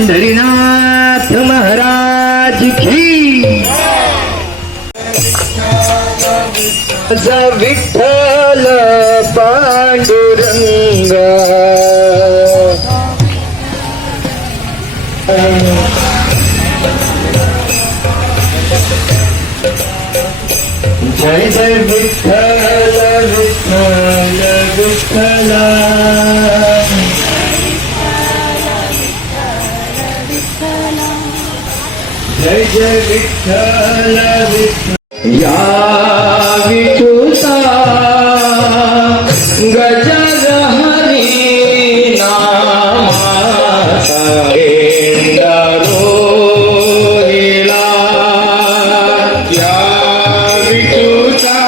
पंढरीनाथ महाराज की विठ्ठल पांडुरंग जय जय विठ्ठल विठ्ठल विठ्ठला जय जय विठ्ठल विठ्ठल या विठुता गजर हरी नामाचा रोहिला या विठुता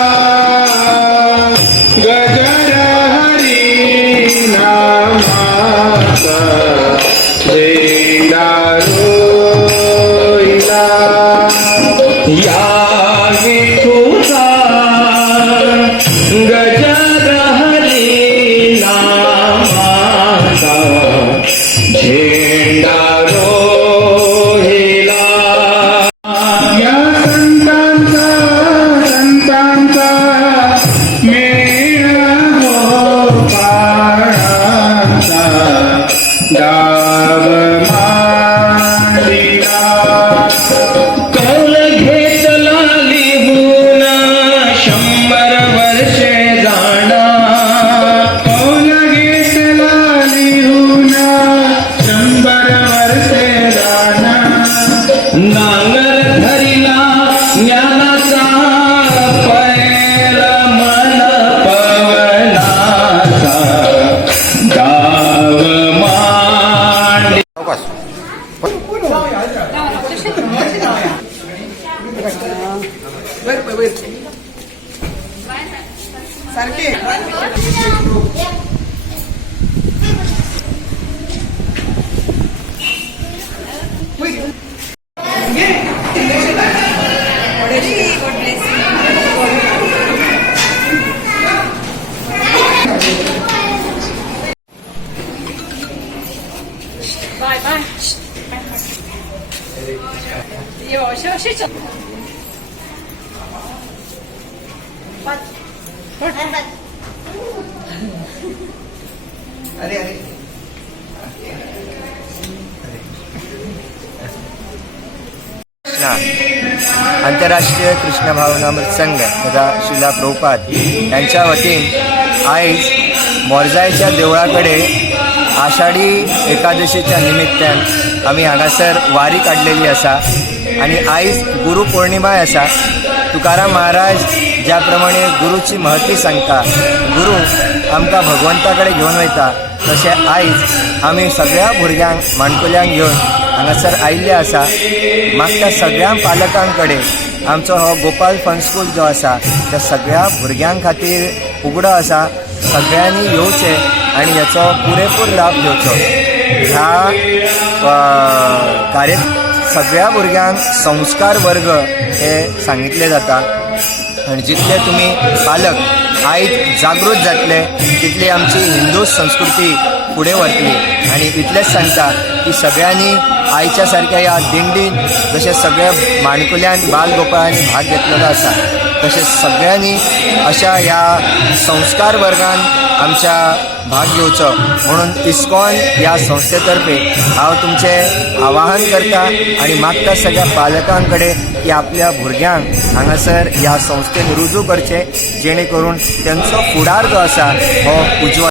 वर्षे जाणा कोण घेतला लिहून 100 वर्षे राणा नांगर धरिला ज्ञानाचा पैल मन पवनाचा गाव मांडी सारखे Bye bye. Yo,休息着。अरे अरे आंतरराष्ट्रीय कृष्ण भावनामृत संघ तथा शिला प्रभुपाद यांच्या वतीन आयज मोरजायच्या देवळाकडे आषाढी एकादशीच्या निमित्तान आमी हांगासर वारी काडलेली आसा आणि आयज गुरुपौर्णिमा आसा. तुकाराम महाराज ज्या प्रमाणे गुरुची महती सांगता, गुरु आमकां भगवंता कडेन घेवन वयता, तशें आयज आमी सगळ्या भुरग्यांक माणकुल्यांक घेवन हांगासर आयिल्ले आसा. मागता सगळ्या पालकां कडेन आमचो हो गोपाल फन स्कूल जो आसा त्या सगळ्या भुरग्यां खातीर उगडो आसा. सगळ्यांनी येवचें आनी हाचो पुरेपूर लाभ घेवचो. ह्या सगळ्या भुरग्यांक संस्कार वर्ग हे सांगितले जाता आनी जितले तुमी पालक आयज जागृत जातले तितली आमची हिंदू संस्कृती फुडें वतली. आनी इतलेंच सांगता की सगळ्यांनी आयच्या सारक्या ह्या दिंडीन जशें सगळ्या माणकुल्यान बालगोपाळांनी भाग घेतलेलो आसा तशेंच सगळ्यांनी अशा ह्या संस्कार वर्गान आमच्या भाग घेवचो म्हणून इस्कॉन ह्या संस्थेतर्फे हांव तुमचें आवाहन करता आनी मागता सगळ्या पालकां कडेन की आपल्या भुरग्यांक हांगासर ह्या संस्थेन रुजू करचें जेणे करून तांचो फुडार जो आसा हो उजवाड